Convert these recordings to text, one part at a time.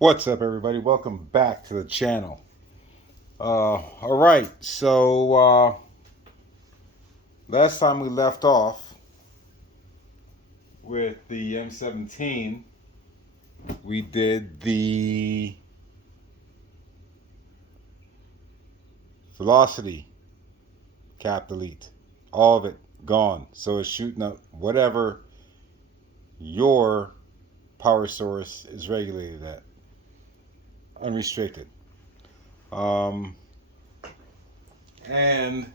What's up, everybody? Welcome back to the channel. All right, so last time we left off with the M17, we did the velocity cap delete. All of it gone. So it's shooting up whatever your power source is regulated at, unrestricted. Um, and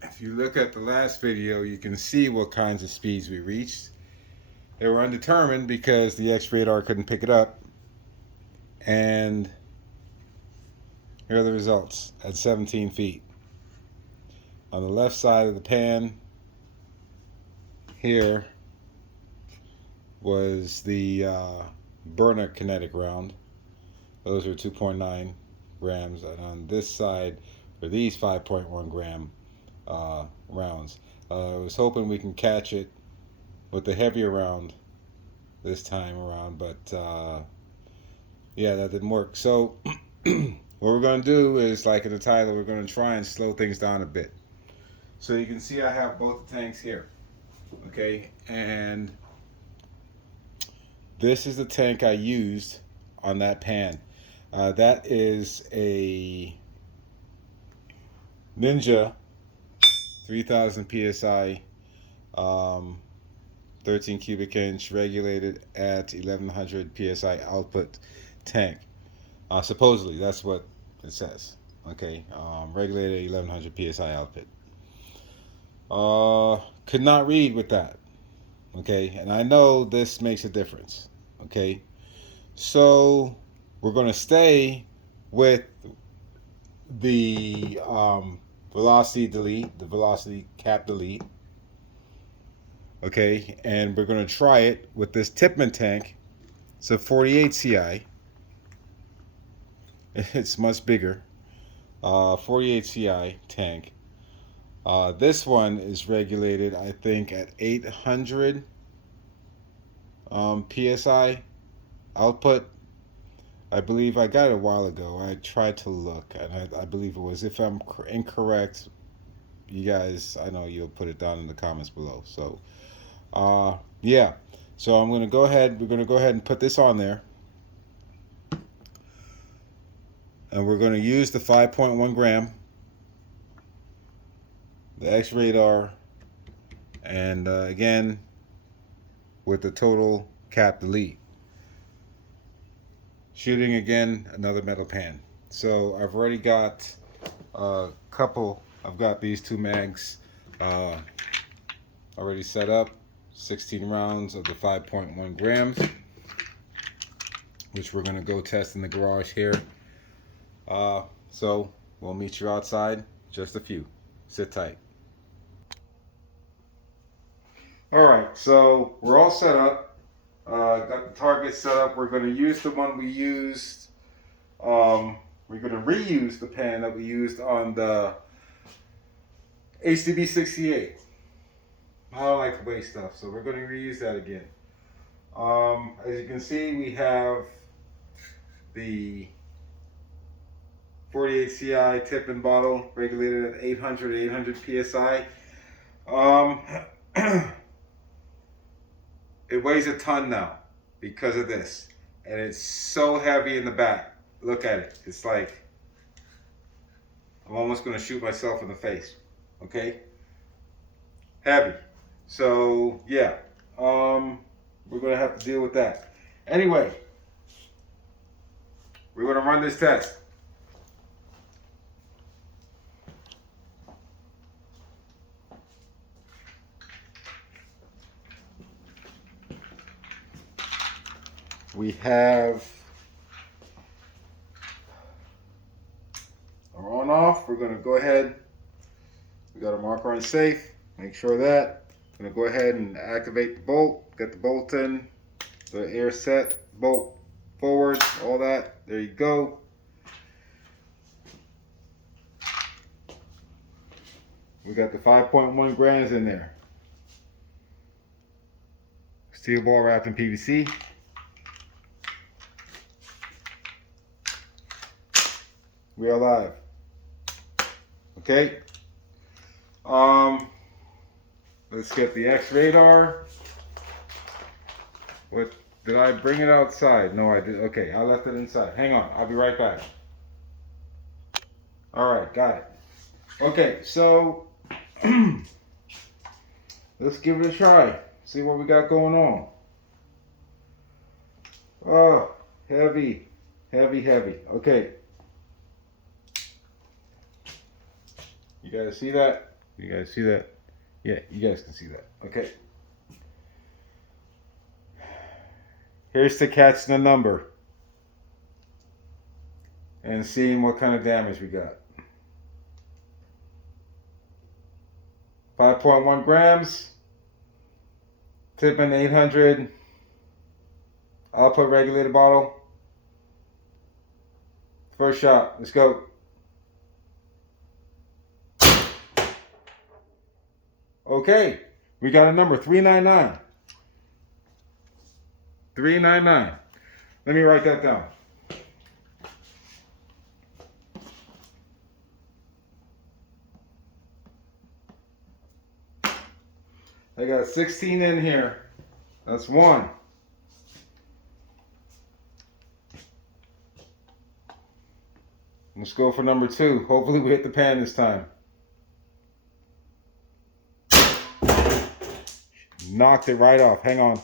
if you look at the last video, you can see what kinds of speeds we reached. They were undetermined because the X radar couldn't pick it up. And here are the results at 17 feet. On the left side of the pan, here was the burner kinetic round. Those are 2.9 grams. And on this side, for these 5.1 gram rounds, I was hoping we can catch it with the heavier round this time around, but yeah, that didn't work. So what we're going to do is, like in the title, we're going to try and slow things down a bit. So you can see I have both the tanks here, okay? And this is the tank I used on that pan. That is a Ninja 3000 psi 13 cubic inch regulated at 1100 psi output tank. Supposedly, that's what it says. Okay, regulated at 1100 psi output. Could not read with that. Okay, and I know this makes a difference. Okay, so we're going to stay with the velocity delete, the velocity cap delete. Okay, and we're going to try it with this Tipman tank. It's a 48 CI. It's much bigger. 48 CI tank. This one is regulated, I think, at 800 PSI output. I believe I got it a while ago. I tried to look, and I believe it was. If I'm incorrect, you guys, I know you'll put it down in the comments below. So, yeah. So I'm going to go ahead. We're going to go ahead and put this on there. And we're going to use the 5.1 gram, the X radar, and again, with the total cap delete. Shooting again, another metal pan. So I've already got a couple, I've got these two mags already set up. 16 rounds of the 5.1 grams, which we're going to go test in the garage here. So we'll meet you outside, just a few. Sit tight. All right, so we're all set up. Got the target set up. We're going to use the one we used. We're going to reuse the pan that we used on the HDB 68. I don't like to waste stuff, so we're going to reuse that again. As you can see, we have the 48 CI Tipman bottle regulated at 800 PSI. It weighs a ton now because of this, and it's so heavy in the back. Look at it. It's like I'm almost going to shoot myself in the face. Okay, heavy. So yeah, we're going to have to deal with that. Anyway, we're going to run this test. We have our on off. We're going to go ahead. We got a marker on safe. Make sure of that. I'm going to go ahead and activate the bolt. Get the bolt in. The air set. Bolt forward. All that. There you go. We got the 5.1 grams in there. Steel ball wrapped in PVC. We are live. Okay. Let's get the X radar. What did I bring it outside? No, I did. Okay, I left it inside. Hang on, I'll be right back. All right, got it. Okay, so let's give it a try. See what we got going on. Oh, heavy, heavy, heavy. Okay. You guys see that? You guys see that? Yeah, you guys can see that. Okay. Here's to catching the number and seeing what kind of damage we got. 5.1 grams. Tipping 800. Output regulated bottle. First shot. Let's go. Okay. We got a number. 399. 399. Let me write that down. I got 16 in here. That's one. Let's go for number 2. Hopefully we hit the pan this time. Knocked it right off. Hang on.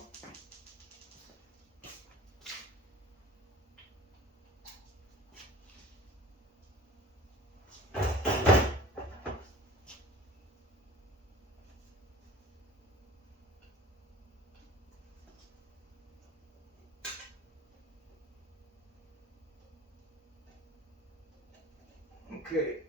Okay.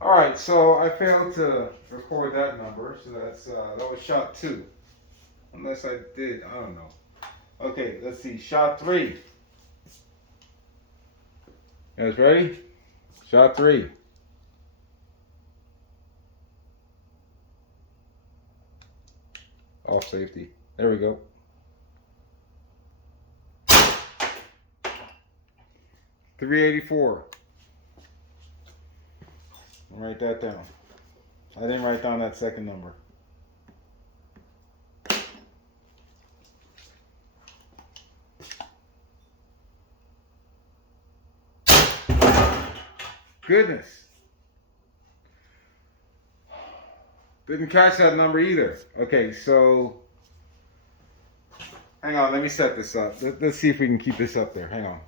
All right, so I failed to record that number, so that was shot 2. Unless I did, I don't know. Okay, let's see, shot 3. You guys ready? Shot 3. Off safety. There we go. 384. I'll write that down. I didn't write down that second number. Goodness. Didn't catch that number either. Okay, so hang on, let me set this up. Let's see if we can keep this up there. Hang on.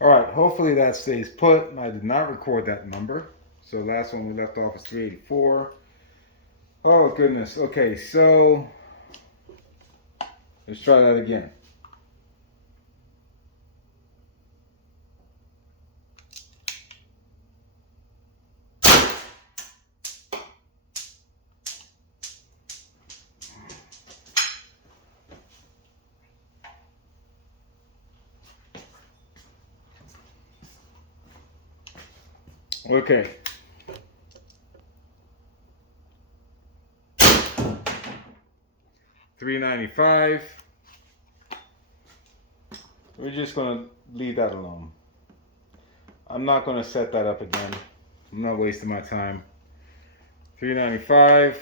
All right, hopefully that stays put. I did not record that number. So last one we left off was 384. Oh, goodness. Okay, so let's try that again. Okay. $3.95. We're just gonna leave that alone. I'm not gonna set that up again. I'm not wasting my time. $3.95.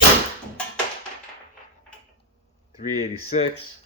$3.86.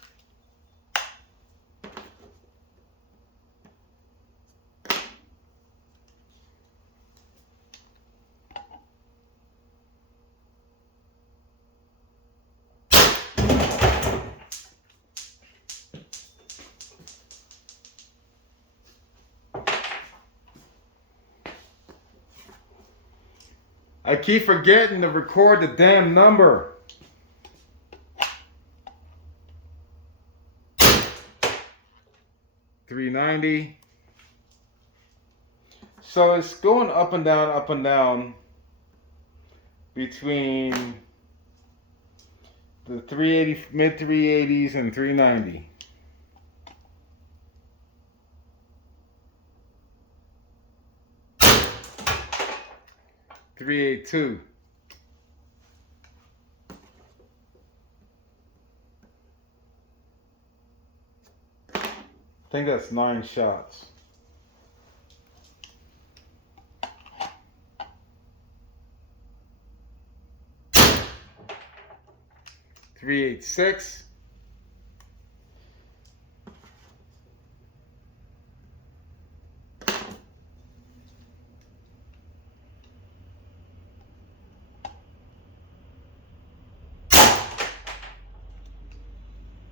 I keep forgetting to record the damn number. $3.90. So it's going up and down between the 380, mid 380s and $3.90. 382. I think that's 9 shots. .386.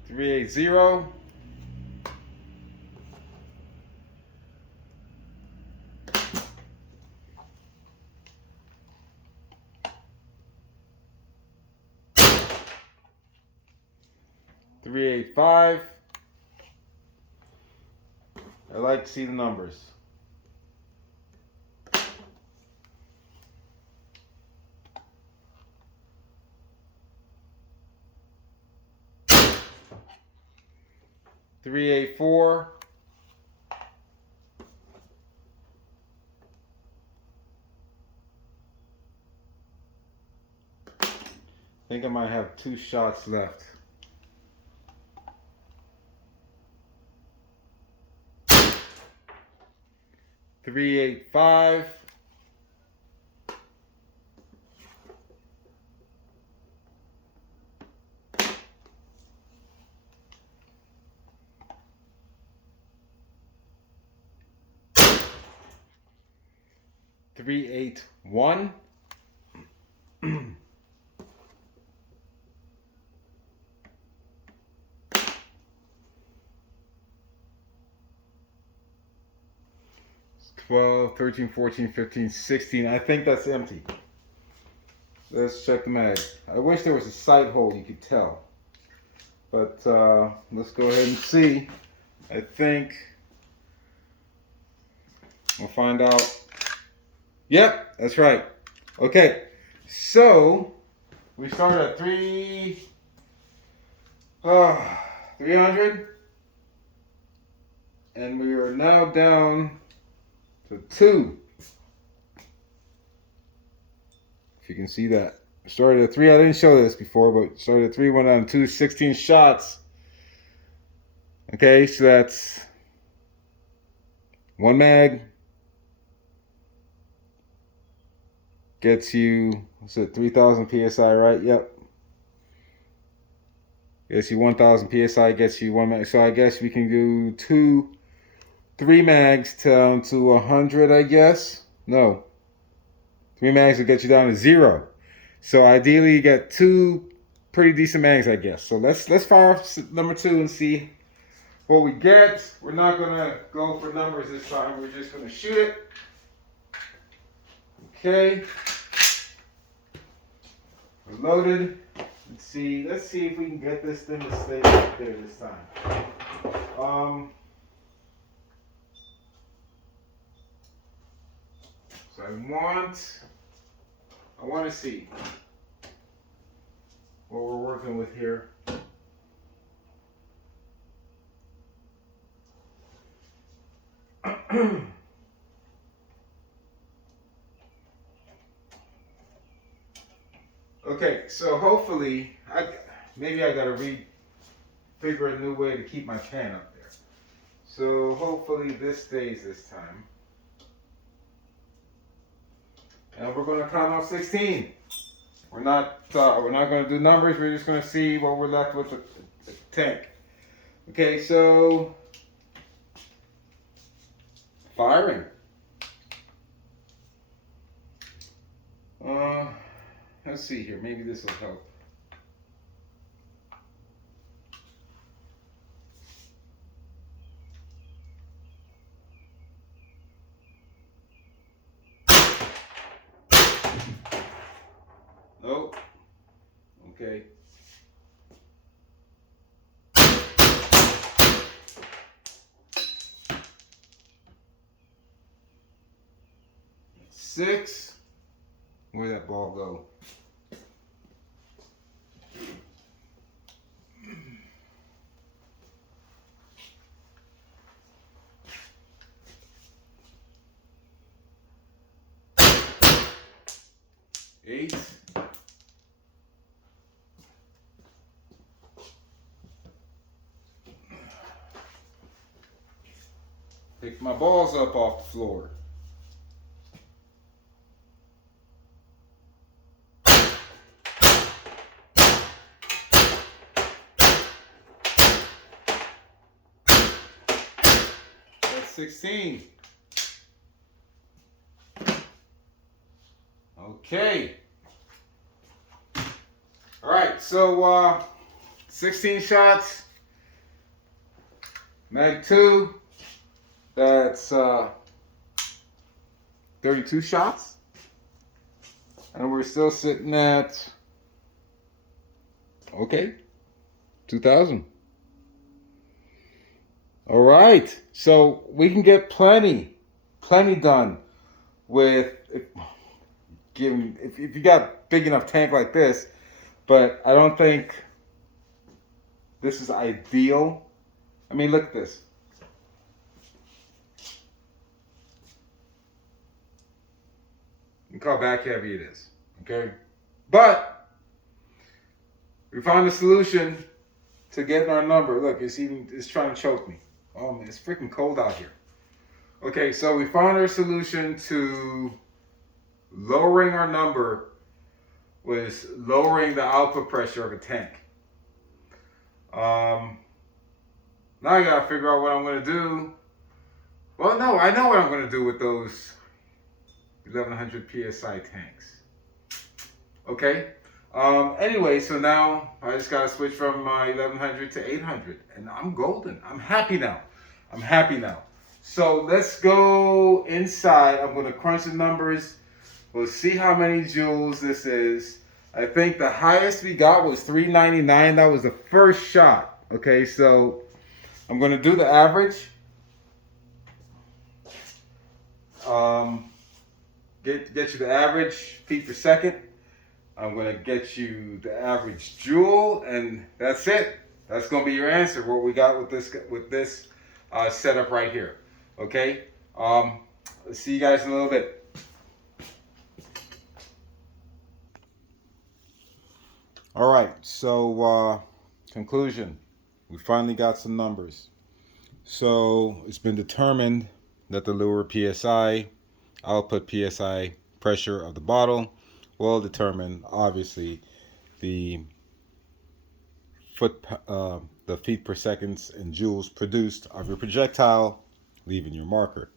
.380. .385. I like to see the numbers. .384. I think I might have 2 shots left. .385. .381. .12, 13, 14, 15, 16. I think that's empty. Let's check the mag. I wish there was a sight hole you could tell. But let's go ahead and see. I think we'll find out. Yep, that's right. Okay, so we started at 300, and we are now down to 2. If you can see that. Started at 3. I didn't show this before, but started at 3, went down to 2, 16 shots. Okay, so that's 1 mag. Gets you, what's it, 3,000 PSI, right? Yep. Gets you 1,000 PSI, gets you 1 mag. So I guess we can do 3 mags down to 100, I guess. No. 3 mags will get you down to 0. So ideally you get 2 pretty decent mags, I guess. So let's fire up number 2 and see what we get. We're not gonna go for numbers this time. We're just gonna shoot it. Okay. We're loaded. Let's see if we can get this thing to stay right there this time. So I want to see what we're working with here. Okay, so hopefully, maybe I gotta figure a new way to keep my pan up there. So hopefully this stays this time. And we're gonna count off 16. We're not gonna do numbers. We're just gonna see what we're left with the tank. Okay, so firing. Let's see here. Maybe this will help. Nope. Okay. Six. Where'd that ball go? Pick my balls up off the floor. That's 16. Okay. All right, so 16 shots. Mag 2. That's 32 shots. And we're still sitting at, okay, 2,000. All right, so we can get plenty done with if you got a big enough tank like this, but I don't think this is ideal. I mean, look at this. Look how back heavy it is, okay? But we found a solution to getting our number. Look, it's trying to choke me. Oh man, it's freaking cold out here. Okay, so we found our solution to lowering our number was lowering the output pressure of a tank. Now I gotta figure out what I'm gonna do. Well, no, I know what I'm gonna do with those 1100 PSI tanks. Okay. Anyway, so now I just gotta switch from my 1100 to 800, and I'm golden. I'm happy now. I'm happy now. So let's go inside. I'm gonna crunch the numbers. We'll see how many joules this is. I think the highest we got was 399. That was the first shot. Okay, so I'm gonna do the average. Get you the average feet per second. I'm gonna get you the average joule, and that's it. That's gonna be your answer. What we got with this setup right here. Okay. Let's see you guys in a little bit. All right. So conclusion. We finally got some numbers. So it's been determined that the lower PSI, output PSI pressure of the bottle will determine, obviously, the feet per seconds in joules produced of your projectile, leaving your marker.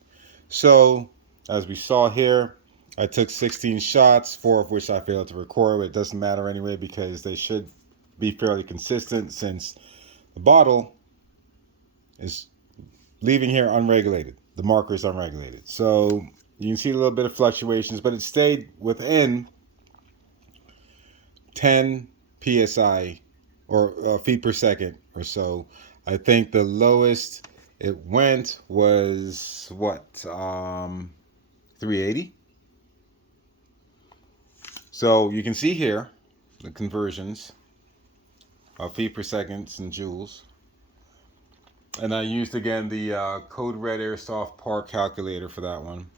So, as we saw here, I took 16 shots, 4 of which I failed to record, but it doesn't matter anyway because they should be fairly consistent since the bottle is leaving here unregulated. The marker is unregulated. So, you can see a little bit of fluctuations, but it stayed within 10 psi or feet per second or so. I think the lowest it went was what, 380. So you can see here the conversions of feet per second and joules. And I used again the Code Red Airsoft Par calculator for that one.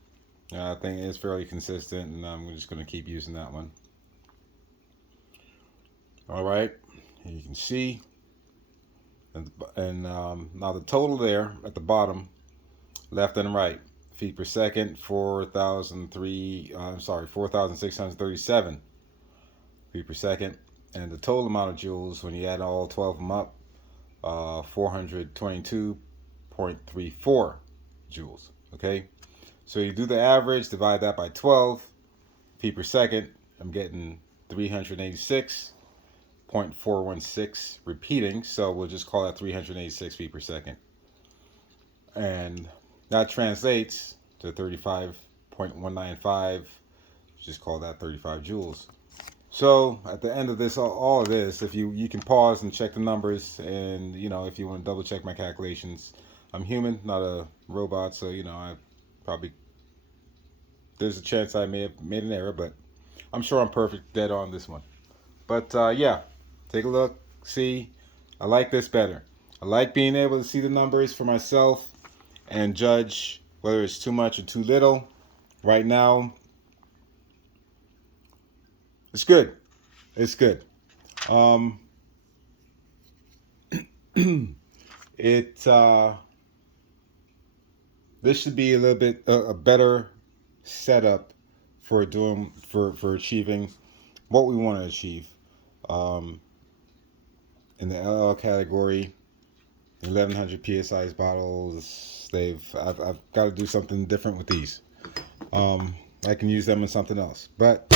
I think it's fairly consistent, and I'm just going to keep using that one. All right, and you can see, and now the total there at the bottom, left and right, feet per second, 4,637 feet per second, and the total amount of joules when you add all 12 of them up, 422.34 joules. Okay, so you do the average, divide that by 12 feet per second. I'm getting 386.416 repeating, so we'll just call that 386 feet per second, and that translates to 35.195. Just call that 35 joules. So at the end of this, all of this, if you can pause and check the numbers, and if you want to double check my calculations, I'm human, not a robot, so I probably, there's a chance I may have made an error, but I'm sure I'm perfect, dead on this one. But yeah, take a look, see. I like this better. I like being able to see the numbers for myself and judge whether it's too much or too little. Right now, it's good. It's good. this should be a little bit a better setup for achieving what we want to achieve. Um, in the LL category, 1100 psi bottles. I've got to do something different with these. I can use them in something else, but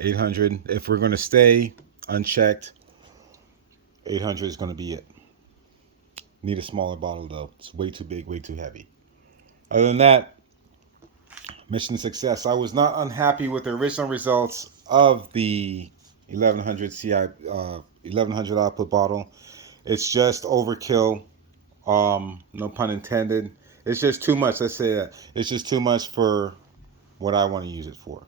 800. If we're going to stay unchecked, 800 is going to be it. Need a smaller bottle though. It's way too big, way too heavy. Other than that, mission success. I was not unhappy with the original results of the 1100 CI 1100 output bottle. It's just overkill. No pun intended. It's just too much. Let's say that. It's just too much for what I want to use it for.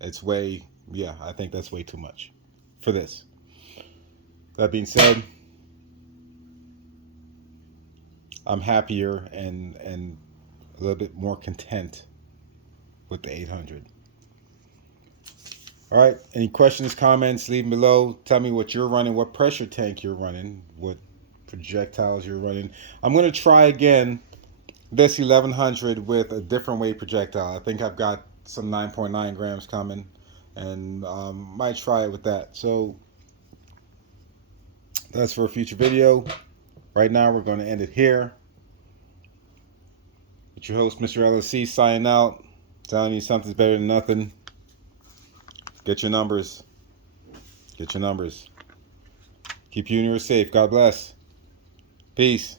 It's I think that's way too much for this. That being said, I'm happier and a little bit more content with the 800. All right. Any questions, comments, leave them below. Tell me what you're running, what pressure tank you're running, what projectiles you're running. I'm going to try again this 1100 with a different weight projectile. I think I've got some 9.9 grams coming, and might try it with that. So that's for a future video. Right now, we're going to end it here. It's your host, Mr. LSC, signing out, telling you something's better than nothing. Get your numbers. Get your numbers. Keep you and yours safe. God bless. Peace.